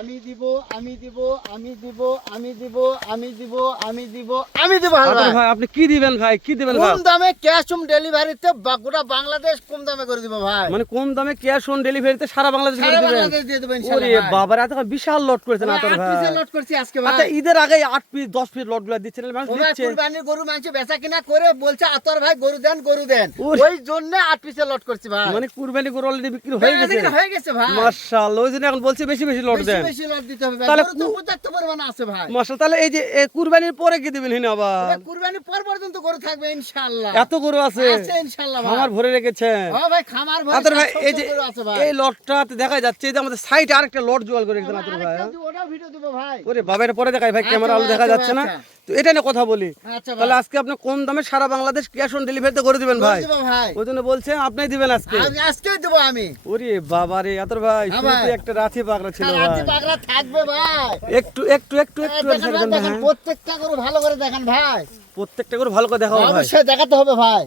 আমি দিব আমি দিব আমি দিব আমি দিব আমি দিব আমি দিব আমি দিব ভাই আপনি কি দিবেন ভাই, কি দিবেন ভাই? কম দামে ক্যাশ অন ডেলিভারিতে গোটা বাংলাদেশ কম দামে করে দিব ভাই। মানে কম দামে ক্যাশ অন ডেলিভারিতে সারা বাংলাদেশ করে দিবেন? বাংলাদেশ দিয়ে দেব ওরে ইনশাআল্লাহ ভাই। বাবা, এত বিশাল লট করেছেন আতর ভাই। 8 পিসের লট করছি আজকে ভাই। আচ্ছা, ঈদের আগে 8 পিস 10 পিস লটগুলো দিচ্ছেন মানুষ ভাই নিচ্ছে? কুরবানির গরু মাংস বেচা কিনা করে বলছে আতর ভাই গরু দেন গরু দেন, ওই জন্য 8 পিসের লট করছি ভাই। মানে কুরবানি গরু অলরেডি বিক্রি হয়ে গেছে? হয়ে গেছে ভাই মাশাআল্লাহ, ওই জন্য এখন বলছে বেশি বেশি লট দেন। বেশি লট দিতে হবে ভাই, তাহলে গরু তো পর্যাপ্ত পরিমাণে আছে ভাই। মাশাআল্লাহ, তাহলে এই যে কুরবানির পরে কি দিবেন হিনা আবার? কুরবানির পর পর্যন্ত গরু থাকবে ইনশাআল্লাহ। এত গরু আছে? আছে ইনশাআল্লাহ ভাই। খামার ভরে রেখেছেন? হ্যাঁ ভাই খামার ভরে আতর ভাই এই যে গরু আছে ভাই। এই লটটাতে দেখা যাচ্ছে এই যে আমাদের সাইডে আরেকটা লট জোগাড় করে রেখেছেন আতর ভাই। ওটাও ভিডিও দিব ভাই। ওরে বাবা, এটা পরে দেখাই ভাই, ক্যামেরা আলো দেখা আচ্ছা, যাচ্ছে না আচ্ছা। তো এটা নিয়ে কথা বলি। আচ্ছা ভাই তাহলে আজকে আপনি কম দামে সারা বাংলাদেশ ক্যাশ অন ডেলিভারিতে করে দিবেন ভাই? দিব ভাই। ওই জন্য বলছেন আপনিই দিবেন আজকে? আজকেই দেব আমি। ওরে বাবা রে আতর ভাই, হ্যাঁ শুরুতে ভাই। একটা রাথি পাগড়া ছিল রাতে ভাই। বাগড়া থাকবে ভাই। একটু একটু একটু একটু দেখেন ছেড়ে ভাই, দেন ভাই। দেখেন প্রত্যেকটা গরু ভালো করে দেখেন ভাই। প্রত্যেকটা করে ভালো করে দেখাবো ভাই। অবশ্যই দেখাতে হবে ভাই।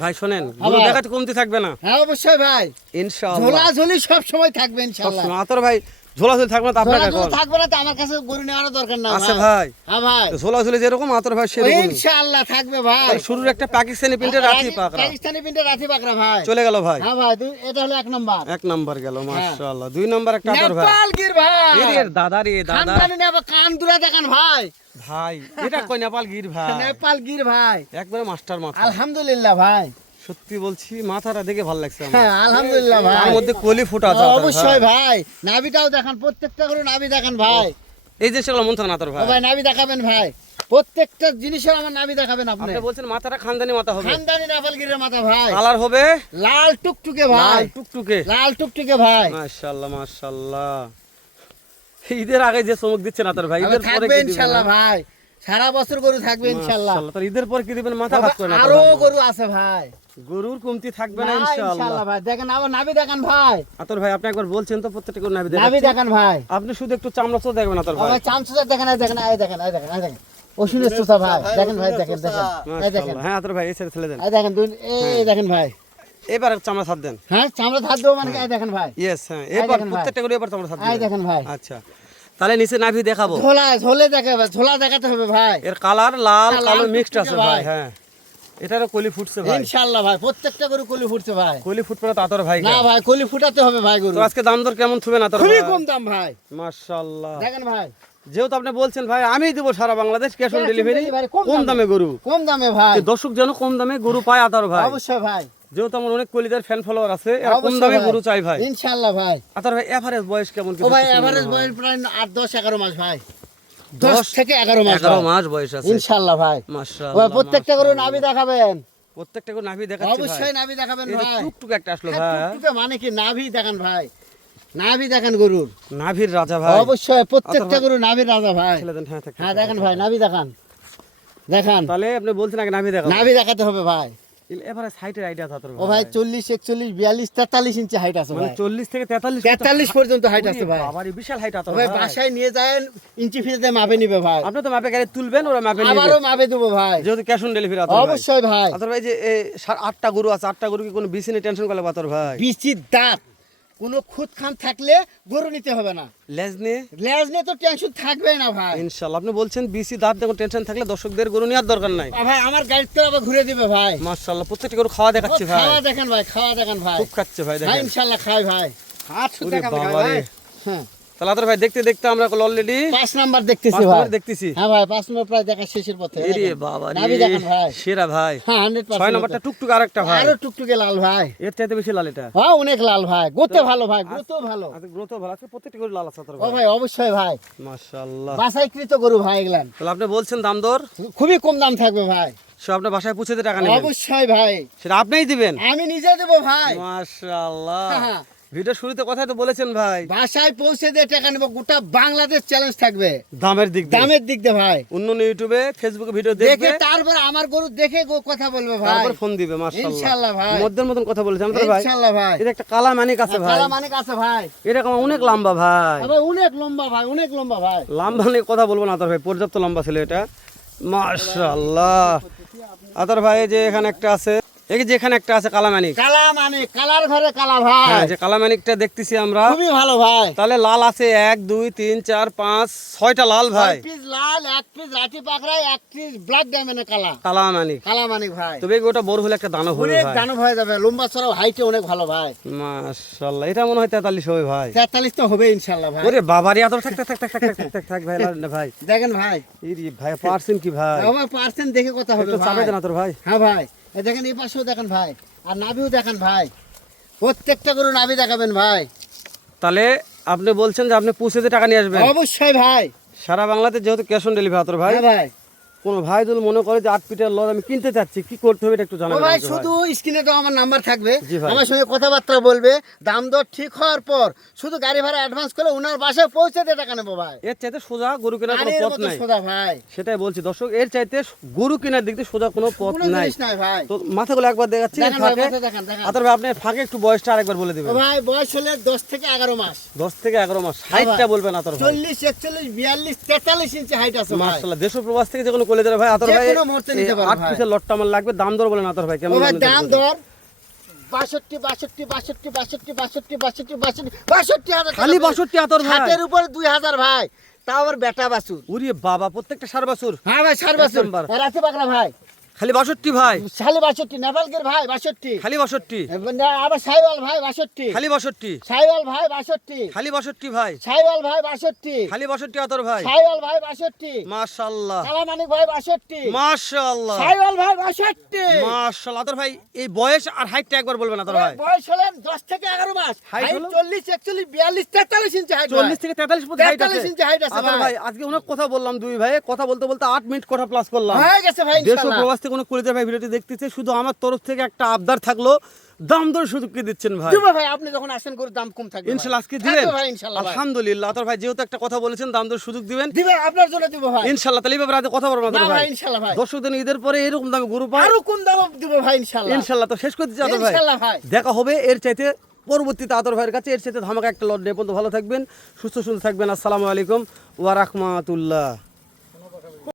ভাই শোনেন, হ্যাঁ গরু ভাই। দেখাতে কমতি থাকবে না হ্যাঁ অবশ্যই ভাই। ইনশাআল্লাহ। ঝোলাঝুলি সব সময় থাকবে ইনশাআল্লাহ। সবসময় আতর ভাই ঝোলাঝুলি থাকবে না তো আপনার ঝোলাঝুলি এখন থাকবে না তো আমার কাছে গরু নেওয়ার দরকার নাই আছে ভাই? হ্যাঁ ভাই ঝোলাঝুলি যেরকম আতর ভাই সেরকম ইনশাআল্লাহ থাকবে ভাই। শুরুর একটা পাকিস্তানি প্রিন্টের রাথি পাগড়া পাকিস্তানি প্রিন্টের রাথি পাকড়া ভাই। চলে গেল ভাই। হ্যাঁ ভাই এটা হলো 1 নাম্বার। 1 নাম্বার গেল মাশাআল্লাহ। 2 নাম্বার একটা আতর ভাই। নেপাল গির ভাই। এর দাদা রে দাদা খানদানি নেবা কান দুরা দেখেন ভাই। ভাই, এটা কই নেপাল গির ভাই? নেপাল গির ভাই। একবারে মাস্টার মাথা। আলহামদুলিল্লাহ ভাই। সত্যি বলছি মাথাটা দেখে ভালো লাগছে আমার। হ্যাঁ আলহামদুলিল্লাহ ভাই। তার মধ্যে কলি ফুটা আছে আতর অবশ্যই ভাই। ভাই। নাভিটাও দেখেন, প্রত্যেকটা করে নাভি দেখেন ভাই। এই যে সেগুলো মন থাকে না আতর ও ভাই। ভাই নাভি দেখাবেন ভাই। প্রত্যেকটা জিনিসের আমার নাভি দেখাবেন আপনি। আপনি বলছেন মাথাটা খানদানি মাথা হবে? খানদানি নেপাল গিরের মাথা ভাই। কালার হবে লাল টুকটুকে ভাই। লাল টুকটুকে। লাল টুকটুকে ভাই। মাশাআল্লাহ মাশাআল্লাহ। ঈদের আগে যে চমক দিচ্ছেন আতর ভাই, ঈদের পরে থাকবে কি দিবেন? ইনশাআল্লাহ ভাই। সারা বছর গরু থাকবে ইনশাআল্লাহ। মাশাআল্লাহ, তাহলে ঈদের পর কি দিবেন মাথা ভাত করে না? আরো গরু আছে ভাই। গরুর কমতি থাকবে না না, ইনশাআল্লাহ। ইনশাআল্লাহ ভাই। দেখেন আবার নাভি দেখেন ভাই। আতর ভাই আপনি একবার বলছেন তো প্রত্যেকটা গরু নাভি নাভি দেখাচ্ছি। দেখেন ভাই। আপনি শুধু একটু চামড়া তো দেখবেন আতর ও ভাই। ভাই চামচুটা দেখেন, এই দেখেন, এই দেখেন, এই দেখেন, এই দেখেন। ওষুধের সুতা ভাই। দেখেন ভাই, দেখেন দেখেন। এই দেখেন। মাশাআল্লাহ। হ্যাঁ আতর ভাই এই ছেড়ে ফেলে দেন। এই দেখেন এই দেখেন ভাই। এবার চামড়া ছাড় দেন। হ্যাঁ চামড়া ধার দেবো মানে এই দেখেন ভাই। ইয়েস, হ্যাঁ এই এবার দেখেন ভাই। প্রত্যেকটা গরু এবার চামড়া ছাড় এই দেন। দেখেন ভাই। আচ্ছা, তাহলে নিচে নাভি দেখাবো। ঝোলে দেখাবে, ঝোলা দেখাতে হবে ভাই। এর কালার লাল লাল কালো মিক্সড টুকটুকে আছে ভাই। ভাই। হ্যাঁ এটারও কলি ফুটছে ভাই। ইনশাআল্লাহ ভাই। প্রত্যেকটা গরু কলি ফুটছে ভাই। কলি ফুটবে না তো আতর ভাই? না ভাই কলি ফুটাতে হবে ভাই গরু। তো আজকে দাম দর কেমন থুবেন আতর খুবই ভাই? কম দাম ভাই। মাশাআল্লাহ। দেখেন ভাই যেহেতু আপনি বলছেন ভাই আমিই দেবো সারা Bangladesh cash on Cash on delivery, delivery, কম দামে গরু। কম দামে ভাই। যে দর্শক যেন কম দামে গরু পায় আতর ভাই। অবশ্যই ভাই। যেহেতু আমার অনেক কলিদার ফ্যান ফলোয়ার আছে, এরা কম অবশ্যই দামে ভাই। গরু চাই ভাই। ইনশাআল্লাহ ভাই। আতর ভাই এভারেজ বয়স কেমন কি? ও ভাই এভারেজ বয়স প্রায় 8 10 11 মাস ভাই। 10 থেকে 11 মাস। 11 মাস বয়স আছে। ইনশাআল্লাহ ভাই। মাশাআল্লাহ। ভাই প্রত্যেকটা গরু নাভি দেখাবেন। প্রত্যেকটা গরু নাভি দেখাচ্ছি ভাই। অবশ্যই নাভি দেখাবেন এই যে ভাই। টুকটুক একটা আসলো হ্যাঁ, ভাই। টুকটুকে মানে কি নাভি দেখেন ভাই। নাভি দেখেন গরুর। নাভির রাজা ভাই। অবশ্যই প্রত্যেকটা ভাই। গরু নাভির রাজা ভাই। ছেলে দেন, হ্যাঁ হ্যাঁ দেখেন ভাই নাভি দেখান। দেখান। তাহলে আপনি বলছেন আগে নাভি দেখাবো। নাভি দেখাতে হবে ভাই। এভারেজ হাইটের আইডিয়া আছে আতর ও ভাই 40 41 42 43 ইঞ্চি হাইট আছে মানে ভাই। 40 থেকে 43 43 পর্যন্ত হাইট আছে ভাই। বাবারে বিশাল হাইট আতর ভাই ভাই। বাসায় নিয়ে যায় ইঞ্চি ফিতে মাপে নিবে ভাই। আপনি তো মাপে গাড়ি তুলবেন, ওরা মাপে নিবে। আবারও মাপে দেবো ভাই। যেহেতু ক্যাশ অন ডেলিভারি আতর ভাই। অবশ্যই ভাই। আতর ভাই যে 8টা গরু আছে, 8টা গরু কি কোনো বিসি নিয়ে টেনশন করলে আতর ভাই? বিচির দাঁত কোনো খুদ খান থাকলে গরু নিতে হবে না। লেজ নিয়ে লেজ নিয়ে তো টেনশন থাকবে না ভাই। ইনশাআল্লাহ। আপনি বলছেন বিসি দাঁত দেখুন টেনশন থাকলে দর্শকদের গরু নেওয়ার দরকার নাই। ভাই আমার গাড়ির তো আবার ঘুরে দিবে ভাই। মাশাআল্লাহ, প্রত্যেকটা গরু খাওয়া দেখাচ্ছি ভাই। খাওয়া দেখেন ভাই, খাওয়া দেখেন ভাই। খুব খাচ্ছে ভাই ভাই দেখেন। ইনশাআল্লাহ খাই ভাই। হাত সুতে ওরে খাবে বাবা রে। ভাই। হ্যাঁ তাহলে আতর ভাই দেখতে দেখতে আমরা অলরেডি 5 নাম্বার দেখতেছি ভাই। দেখতেছি। হ্যাঁ ভাই 5 নাম্বার প্রায় দেখা শেষের পথে। এরে বাবা নাভি রে দেখেন ভাই। সেরা ভাই। হ্যাঁ 100%। 6 নাম্বারটা টুকটুক আরেকটা ভাই। আরো টুকটুকে লাল ভাই। এর চাইতে বেশি লাল এটা। হ্যাঁ অনেক লাল ভাই। গোতে ভালো ভাই, গোতে ভালো। আচ্ছা গ্রোথ ভালো আছে, প্রত্যেকটা গরু লাল আছে আতর ও ভাই। ভাই অবশ্যই ভাই। মাশাআল্লাহ। বাছাইকৃত গরু ভাই এগুলান। তাহলে আপনি বলছেন দাম দর খুবই কম দাম থাকবে ভাই। সে আপনার বাসায় পৌঁছে দিয়ে টাকা নেবেন? অবশ্যই ভাই। সেটা আপনিই দিবেন? আমি নিজে দেবো ভাই। মাশাআল্লাহ। হ্যাঁ। ভিডিও শুরুতে কথাই তো বলেছেন ভাই বাসায় পৌঁছে দিয়ে টাকা নেবো। গোটা বাংলাদেশ চ্যালেঞ্জ থাকবে দামের দিক দিয়ে। দামের দিক দিয়ে ভাই। অন্য ইউটিউবে ফেসবুকে ভিডিও দেখে দেখবে, তারপর আমার গরু দেখে কথা বলবে ভাই। তারপর ফোন দিবে। মাশাআল্লাহ ইনশাআল্লাহ ভাই। মধ্যের মতন কথা বলেছেন আমাদের ভাই। ইনশাআল্লাহ ভাই। এটা একটা কালা মানিক আছে ভাই। কালা মানিক আছে ভাই। এরকম অনেক লম্বা ভাই। আবার অনেক লম্বা ভাই, অনেক লম্বা ভাই। লম্বা নিয়ে কথা বলবো না আতর ভাই, পর্যাপ্ত লম্বা ছিল এটা। মাশাআল্লাহ। আতর ভাই যে এখানে একটা আছে এই যে এখানে একটা আছে কালামানিক, কালা মানে কালার ঘরে কালা ভাই, হ্যাঁ যে কালামানিকটা দেখতেছি আমরা, খুবই ভালো ভাই। তাহলে লাল আছে 1 2 3 4 5 6টা লাল ভাই, 1 পিস লাল, 1 পিস রাতি পাকড়া, 1 পিস ব্ল্যাক ডায়মন্ডের কালা, কালামানিক। কালা মানিক ভাই। তবে ওটা বড় হলে একটা দানা হবে অনেক ভাই, দানব হয়ে যাবে, লম্বা চড়া হাইটে অনেক ভালো ভাই। মাশাআল্লাহ। এটা মনে হয় 43 হবে ভাই। 43 তো হবে ইনশাআল্লাহ ভাই। ওরে বাবারে, এত থাক থাক থাক থাক থাক থাক থাক ভাই, না ভাই, দেখেন ভাই, ইরি ভাই পারছেন কি ভাই, বাবা পার্সেন্ট দেখে কথা হবে একটু চাপে ভাই। দেন না তোর ভাই। হ্যাঁ ভাই, এই দেখেন এই পাশেও দেখেন ভাই, আর নাভিও দেখেন ভাই, প্রত্যেকটা গরু নাভি দেখাবেন ভাই। তাহলে আপনি বলছেন যে আপনি পুষেতে টাকা নিয়ে আসবেন অবশ্যই ভাই। সারা বাংলাতে, যেহেতু ক্যাশ অন ডেলিভারি তোর ভাই। হ্যাঁ ভাই। কোন ভাই যদি মনে করে যে 8 ফিটের লজ আমি কিনতে চাচ্ছি, কি করতে হবে এটা একটু ও জানাবেন ভাই, আমাকে ভাই। শুধু স্ক্রিনে তো আমার নাম্বার থাকবে, জি ভাই। আমার সঙ্গে কথাবার্তা বলবে, দাম দর ঠিক হওয়ার পর শুধু গাড়ি ভাড়া অ্যাডভান্স করে ওনার বাসায় পৌঁছে দিয়ে টাকা নেবো ভাই। এর চাইতে সোজা গরু কেনার কোনো গাড়ির পথ মতো নাই, সোজা ভাই, সেটাই বলছি দর্শক, এর চাইতে গরু কেনার দিক দিয়ে সোজা কোনো পথ কোনো নাই। জিনিস নাই ভাই। তো মাথাগুলো একবার দেখাচ্ছি দেখেন ভাই, ফাঁকে। মাথা দেখেন, দেখেন। আতর ভাই, আপনি ফাঁকে একটু বয়সটা আরেকবার বলে ও দিবেন। ভাই, বয়স হলে 10 থেকে 11 মাস, 10 থেকে 11 মাস, হ্যাঁ হাইটটা ভাই। বলবেন আতর ভাই। 40 41 42 43 ইঞ্চি হাইট আছে ভাই। মাশাআল্লাহ, দেশ ও প্রবাস থেকে যে কোনো কোলে যাবে ভাই। আতর যে ভাই কোনো মুহূর্তে নিতে পারবে 8 ভাই। পিসের লটটা আমার লাগবে, দাম দর বলেন আতর ভাই, ও কেমন ভাই, দামে দাম দেখবেন? দর 62 62 62 62 62 62 62 হাজার টাকা খালি ভাই। 62 আতর ভাই। ছাটের উপরে 2000 ভাই, তাও আবার বেটা বাছুর। ওরে বাবা, প্রত্যেকটা 4 বছর, হ্যাঁ ভাই, 4 বাছুর। নাম্বার। আর রাতে পাকড়া ভাই, খালি 62 ভাই, শালি 62, নেপালকের ভাই 62, খালি 62, আবার সাইওয়াল ভাই 62, খালি 62, সাইওয়াল ভাই 62, খালি 62 ভাই, সাইওয়াল ভাই 62, খালি 62 আতর ভাই। সাইওয়াল ভাই 62, মাশাআল্লাহ, কালামানিক ভাই 62, মাশাআল্লাহ, সাইওয়াল ভাই 62। মাশাআল্লাহ। আতর ভাই, এই বয়স আর হাইটটা একবার বলবেন আতর ভাই। বয়স হলেন 10 থেকে 11 মাস, হাইট হাইট হলো? 40 41 42 43 ইঞ্চি হাইট। 40 থেকে 43 পর্যন্ত হাইট আছে। 43 ইঞ্চি হাইট আছে আতর ভাই। ভাই, আজকে অনেক কথা বললাম দুই ভাই, কথা বলতে বলতে 8 মিনিট কথা প্লাস করলাম। হয়ে গেছে ভাই দেশ ও ইনশাআল্লাহ। প্রবাস থেকে কোনো কলিজার ভাই ভিডিওটি দেখতেছে, শুধু আমার তরফ থেকে একটা আবদার থাকলো, দাম দর সুযোগ কি দিচ্ছেন ভাই? দিব ভাই, আপনি যখন আসেন করে দাম কম থাকবে ভাই। ইনশাআল্লাহ আজকে থাকবে দিবেন ভাই ইনশাআল্লাহ ভাই। আলহামদুলিল্লাহ। আতর ভাই যেহেতু একটা কথা বলেছেন, দাম দর সুযোগ দিবেন দিবে, আপনার জন্য দিব ভাই। ইনশাআল্লাহ। তাহলে এবার রাতে কথা বলবো না আতর ভাই ভাই। ইনশাআল্লাহ ভাই। দর্শকদের ঈদের পরে এরকম দামে গরু পায় আরো কম দাম দিব ভাই ইনশাআল্লাহ। ইনশাআল্লাহ। তো শেষ করে দিচ্ছি আতর ভাই, ইনশাআল্লাহ ভাই। দেখা হবে এর চাইতে পরবর্তীতে আতর ভাইয়ের কাছে, এর চাইতে ধামাকা একটা লট নিয়ে। পর্যন্ত ভালো থাকবেন, সুস্থ সুন্দর থাকবেন। আসসালামু আলাইকুম ওয়া রাহমাতুল্লাহ।